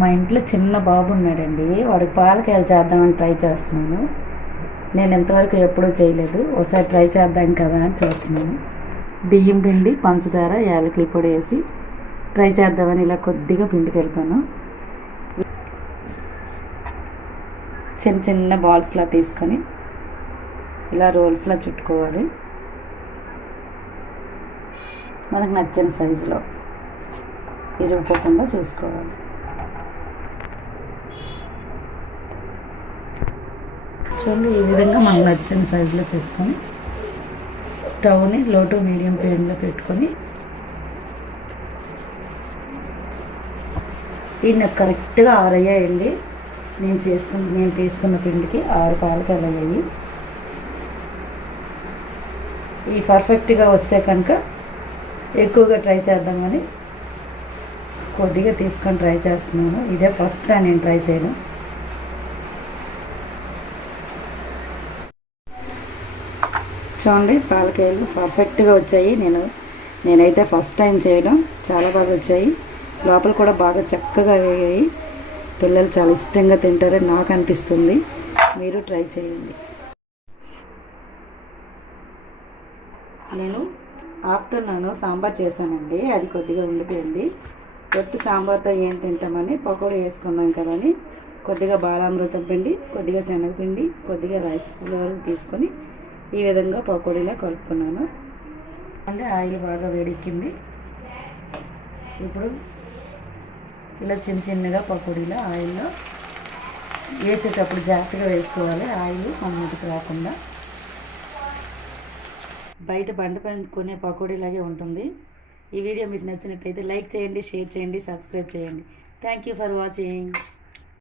మా ఇంట్లో చిన్న బాబు ఉన్నాడండి. వాడికి పాలకాయలు చేద్దామని ట్రై చేస్తున్నాను. నేను ఇంతవరకు ఎప్పుడూ చేయలేదు. ఒకసారి ట్రై చేద్దాం కదా అని చూస్తున్నాను. బియ్యం పిండి, పంచదార, యాలకుల పొడి వేసి ట్రై చేద్దామని ఇలా కొద్దిగా పిండి కలిపాను. చిన్న చిన్న బాల్స్లా తీసుకొని ఇలా రోల్స్లా చుట్టుకోవాలి. మనకు నచ్చిన సైజులో ఇరిగిపోకుండా చూసుకోవాలి. చూడండి, ఈ విధంగా మనకు నచ్చిన సైజులో చేసుకొని స్టవ్ని లో టు మీడియం ఫ్లేమ్లో పెట్టుకొని ఈయన కరెక్ట్గా 6 అయ్యాయండి. నేను తీసుకున్న పిండికి 6 పాలకాయలు అయ్యాయి. ఈ పర్ఫెక్ట్గా వస్తే కనుక ఎక్కువగా ట్రై చేద్దామని కొద్దిగా తీసుకొని ట్రై చేస్తున్నాను. ఇదే ఫస్ట్ టైం నేను ట్రై చేయను. చూడండి, పాలకాయలు పర్ఫెక్ట్గా వచ్చాయి. నేనైతే ఫస్ట్ టైం చేయడం, చాలా బాగా వచ్చాయి. లోపల కూడా బాగా చక్కగా వేగాయి. పిల్లలు చాలా ఇష్టంగా తింటారని నాకు అనిపిస్తుంది. మీరు ట్రై చేయండి. నేను ఆఫ్టర్నూన్ సాంబార్ చేశానండి. అది కొద్దిగా ఉండిపోయింది. కొత్త సాంబార్తో ఏం తింటామని పకోడీ వేసుకున్నాం కదని కొద్దిగా బాలామృతం పిండి, కొద్దిగా శనగపిండి, కొద్దిగా రైస్ ఫ్లోర్ తీసుకొని ఈ విధంగా పకోడీలా కలుపుకున్నాను. అంటే ఆయిల్ బాగా వేడెక్కింది. ఇప్పుడు ఇలా చిన్న చిన్నగా పకోడీలో ఆయిల్లో వేసేటప్పుడు జాగ్రత్తగా వేసుకోవాలి. ఆయిల్ మన మీదకి రాకుండా. బయట బండ పైన కొనే పకోడీలాగే ఉంటుంది. ఈ వీడియో మీకు నచ్చినట్లయితే లైక్ చేయండి, షేర్ చేయండి, సబ్స్క్రైబ్ చేయండి. Thank you for watching.